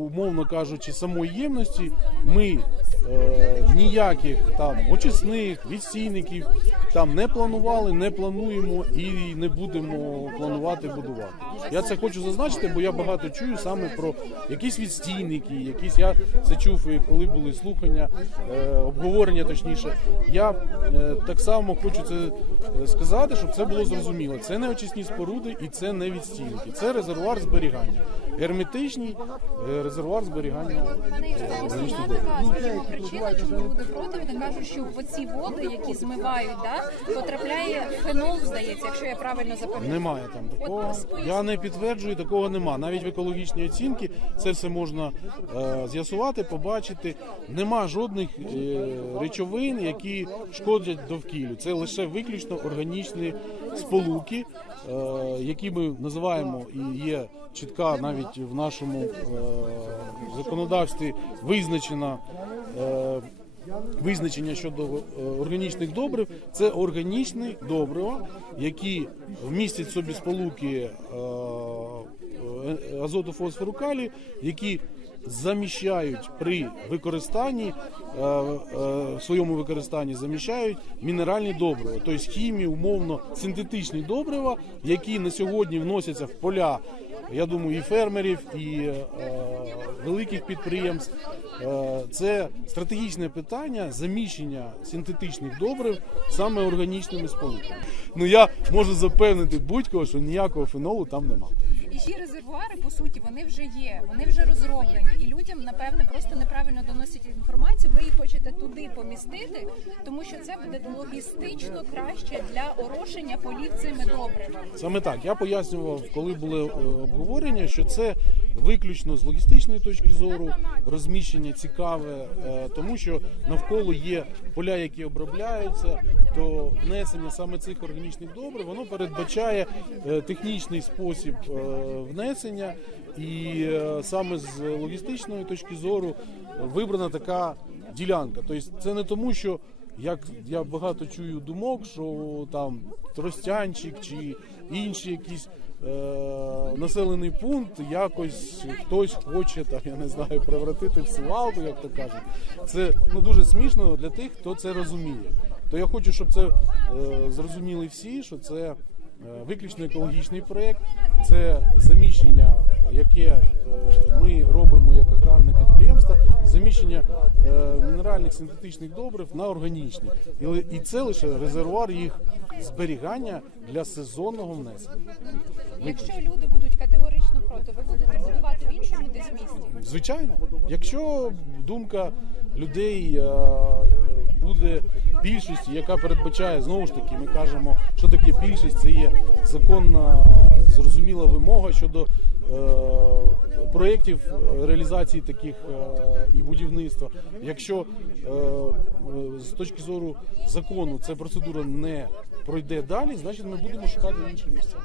умовно кажучи, самої ємності ми е, ніяких там очисних відсійників там не планували, не плануємо і не будемо планувати будувати. Я це хочу зазначити, бо я багато чую саме про якісь відстійники, якісь я це чув, коли були слухання, е, обговорення точніше. Я е, так само хочу це е, сказати, щоб це було зрозуміло. Це не очисні споруди і це не відстійники. Це резервуар зберігання. Герметичний резервуар зберігання. Причина, чому люди проти, вони кажуть, що в оці води, які змивають, да, потрапляє фенол, здається, якщо я правильно запам'ятаю. Немає там такого. Я не підтверджую, такого нема. Навіть в екологічній оцінці це все можна е, з'ясувати, побачити. Нема жодних е, речовин, які шкодять довкіллю. Це лише виключно органічні сполуки, е, які ми називаємо і є чітка навіть в нашому е, законодавстві визначена. Е, Визначення щодо е, органічних добрив це органічні добрива, які вмістять собі сполуки е, е, азоту, фосфору, калію, які заміщають при використанні своєму використанні заміщають мінеральні добрива, тобто хімії, умовно синтетичні добрива, які на сьогодні вносяться в поля. Я думаю, і фермерів, і е, великих підприємств. Е, це стратегічне питання заміщення синтетичних добрив саме органічними сполуками. Ну я можу запевнити будь-кого, що ніякого фенолу там немає. І ті резервуари, по суті, вони вже є, вони вже розроблені. І людям, напевне, просто неправильно доносять інформацію. Ви її хочете туди помістити, тому що це буде логістично краще для орошення полів цими добривами. Саме так я пояснював, коли були е, обговорення, що це виключно з логістичної точки зору розміщення цікаве, е, тому що навколо є поля, які обробляються, то внесення саме цих органічних добрив воно передбачає е, технічний спосіб е, внесення, і саме з логістичної точки зору вибрана така ділянка. Тобто це не тому, що як я багато чую думок, що там Тростянчик чи інші якісь е, населений пункт якось хтось хоче там, я не знаю, превратити в сивалку, як то кажуть. Це ну дуже смішно для тих, хто це розуміє. То я хочу, щоб це е, зрозуміли всі, що це е, виключно екологічний проєкт, це заміщення, яке е, ми робимо як аграрне підприємство, заміщення е, мінеральних синтетичних добрив на органічні. І, це лише резервуар їх зберігання для сезонного внесення. Якщо люди будуть категорично проти, ви будете будувати в іншому десь місці. Звичайно, якщо думка людей е, буде більшості, яка передбачає знову ж таки, ми кажемо, що таке більшість, це є законна зрозуміла вимога щодо е, проєктів реалізації таких е, і будівництва. Якщо е, з точки зору закону ця процедура не пройде далі, значить ми будемо шукати інші місця.